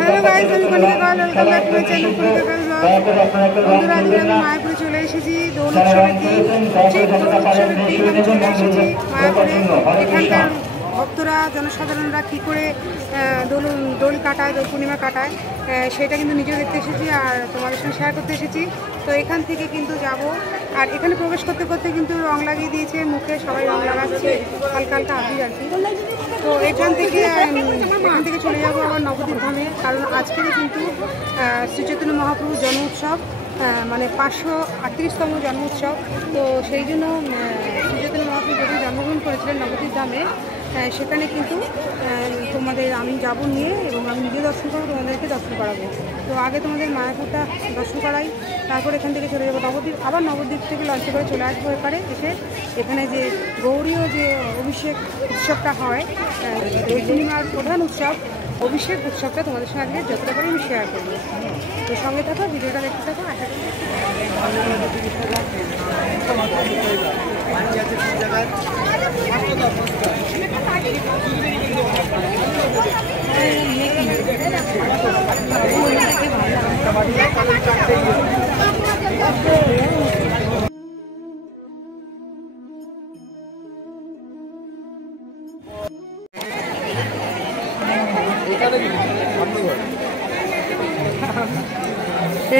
Hello guys, আমি কনিকা কাল, welcome back to my channel Konika কাল ব্লগ। বন্ধুরা, আজকে আমি মায়াপুরে চলে এসেছি। দোল উৎসবের দিন, ঠিক দোল উৎসবের দিন আমি চলে এসেছি মায়াপুরে। এখানকার ভক্তরা, জনসাধারণরা কী করে দোল কাটায়, দোল পূর্ণিমা কাটায়, সেটা কিন্তু নিজেও দেখতে এসেছি আর তোমাদের সঙ্গে শেয়ার করতে এসেছি। তো এখান থেকে কিন্তু যাব, আর এখানে প্রবেশ করতে করতে কিন্তু রং লাগিয়ে দিয়েছে মুখে, সবাই রং লাগাচ্ছে, হালকা হালকা আবির আর কি। তো এখান থেকে চলে যাবো আবার নবদ্বীপ ধামে, কারণ আজকেরই কিন্তু শ্রী চৈতন্য মহাপ্রভুর জন্ম উৎসব, মানে 538তম জন্ম উৎসব। তো সেই জন্য শ্রী চৈতন্য মহাপ্রভু যেখানে জন্মগ্রহণ করেছিলেন নবদ্বীপ ধামে, সেখানে কিন্তু আমি যাব নিয়ে, এবং আমি নিজে দর্শন করবো, তোমাদেরকে দর্শন করাবো। তো আগে তোমাদের মায়াপুরটা দর্শন করাই, তারপর এখান থেকে চলে যাবো নবদ্বীপ। আবার নবদ্বীপ থেকে লঞ্চে করে চলে আসবো এপারে এসে, এখানে যে গৌরীয় যে অভিষেক উৎসবটা হয়, দোল পূর্ণিমার প্রধান উৎসব অভিষেক উৎসবটা তোমাদের সঙ্গে আজকে যতটা পারি আমি শেয়ার করবো। তো সঙ্গে থাকো, ভিডিওটা দেখতে থাকো, আশা করি।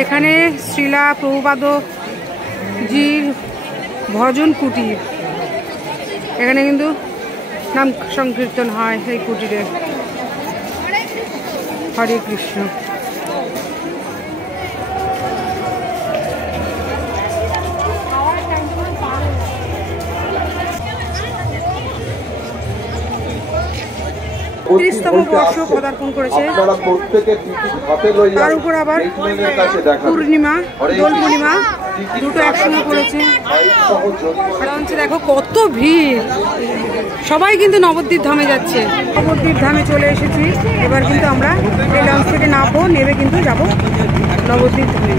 এখানে শ্রীলা প্রভুপাদ জির ভজন কুটির, এখানে কিন্তু নাম সংকীর্তন হয় এই কুটিরে। হরে কৃষ্ণ। তম বর্ষ পদার্পণ করেছে, তার উপর আবার পূর্ণিমা, দোল পূর্ণিমা দুটো একসঙ্গে করেছে। লঞ্চে দেখো কত ভিড়, সবাই কিন্তু নবদ্বীপ ধামে যাচ্ছে। নবদ্বীপ ধামে চলে এসেছি, এবার কিন্তু আমরা এই লঞ্চ থেকে নামবো, নেমে কিন্তু যাব নবদ্বীপ ধামে।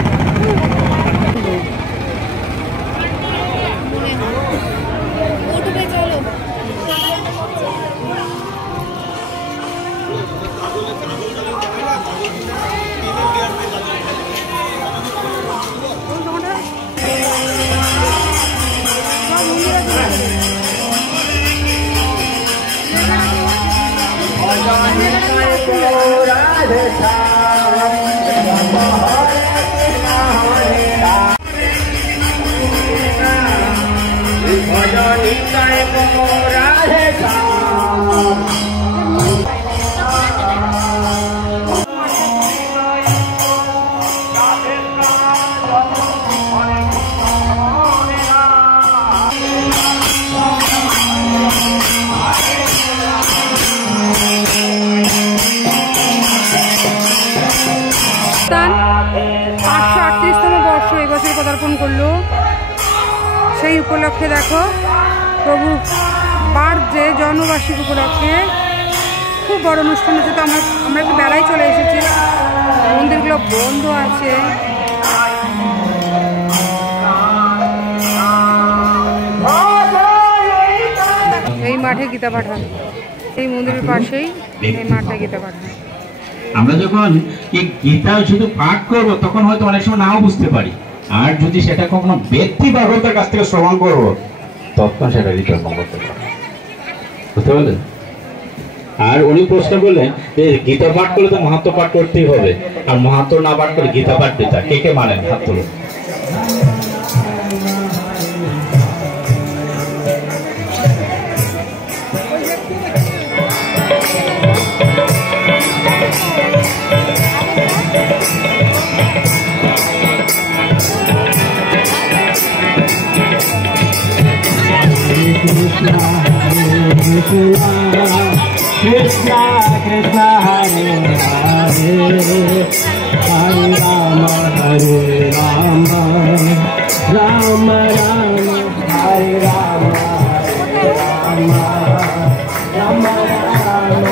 পদার্পণ করলো, সেই উপলক্ষে দেখো প্রভু বার্থডে জন্মবার্ষিকী উপলক্ষে খুব বড় অনুষ্ঠান হচ্ছে। তো আমরা একটু বেলায় চলে এসেছি, মন্দিরগুলো বন্ধ আছে। এই মাঠে গীতা পাঠ হয়, এই মন্দিরের পাশেই এই মাঠে গীতা পাঠ হয়। আমরা যখন এই গীতা শুধু পাঠ করবো তখন হয়তো অনেক সময় নাও বুঝতে পারি, আর যদি সেটা কখনো ব্যক্তি বা তার কাছ থেকে শ্রবণ করবো তখন সেটা হৃদয় করতে পারবো, বুঝতে পারলেন? আর উনি প্রশ্ন করলেন যে গীতা পাঠ করলে তো মাহাত্ম্য পাঠ করতেই হবে, আর মাহাত্ম্য না পাঠ করে গীতা পাঠ দিতা, কে কে মানেন হাত তুলুন। Krishna Krishna Hare Hare Hare Rama Hare Rama Rama Rama Hare Rama Hare Rama Rama Rama Hare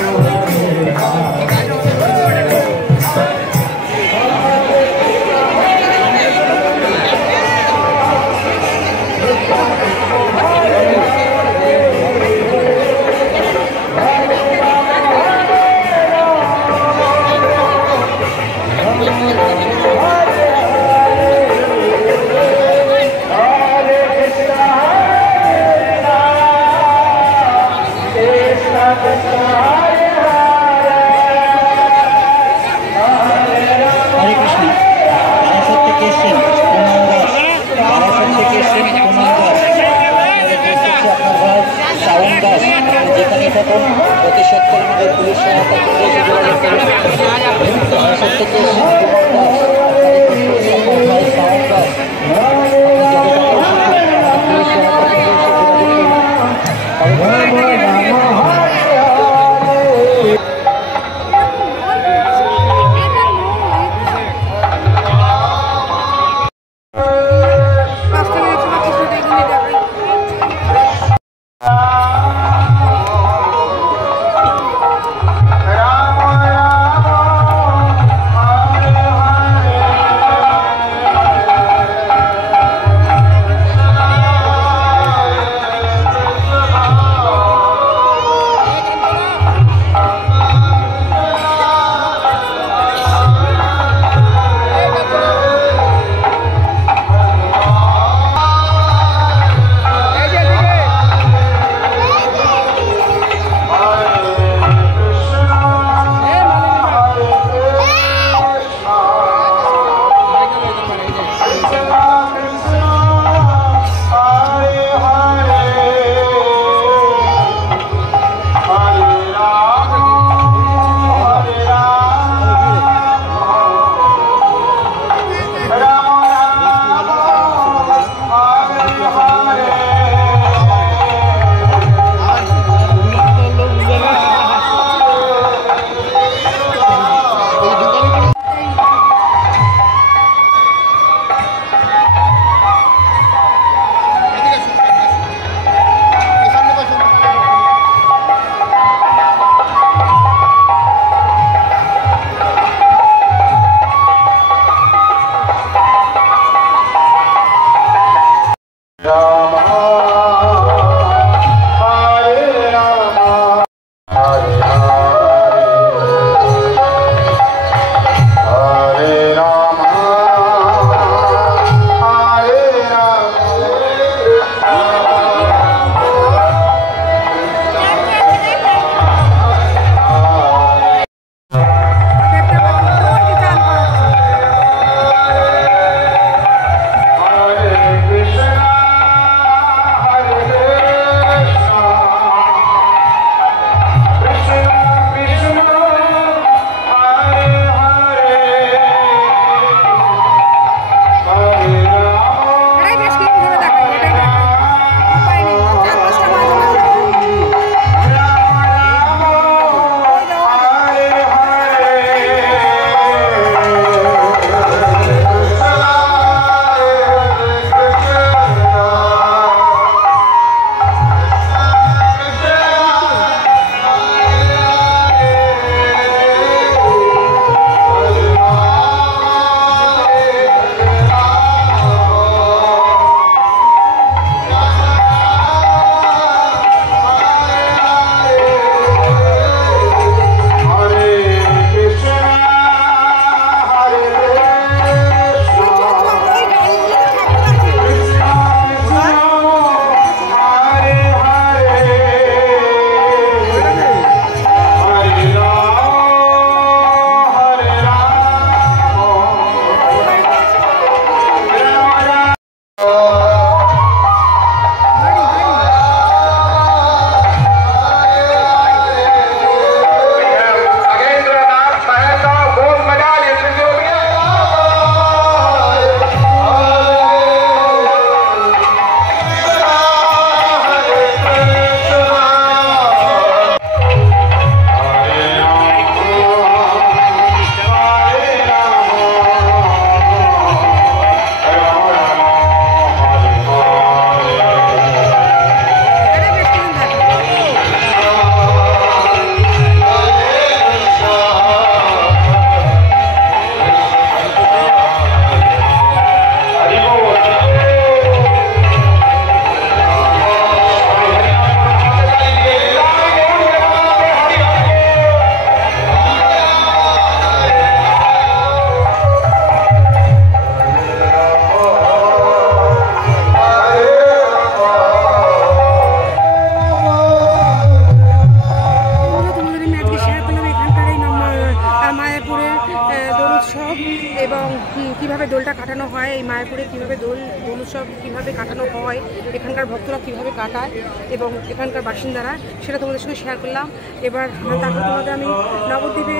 কাটানো হয়, এই মায়াপুরে কীভাবে দোল উৎসব কীভাবে কাটানো হয়, এখানকার ভক্তরা কীভাবে কাটায় এবং এখানকার বাসিন্দারা, সেটা তোমাদের সঙ্গে শেয়ার করলাম। এবার তারপর তোমাদের আমি নবদ্বীপে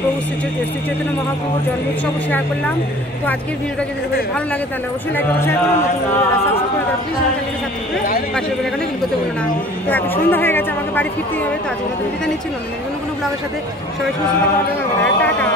প্রভু শ্রী চৈতন্য মহাপ্রভুর জন্ম উৎসবও শেয়ার করলাম। তো আজকের ভিডিওটা যদি তোমাদের ভালো লাগে তাহলে অবশ্যই লাইক করে শেয়ার করুন, সাবস্ক্রাইব করে প্লিজ চ্যানেলকে সাবস্ক্রাইব করে পাশের বেলাখানে ক্লিক করতে বলো না। তো এখন সন্ধ্যা হয়ে গেছে, আমাকে বাড়ি ফিরতেই হবে। তো আজকে মতো বিদায় নিচ্ছিল কোনো ব্লগের সাথে সবাই সুস্থ থাকবে, টাটা।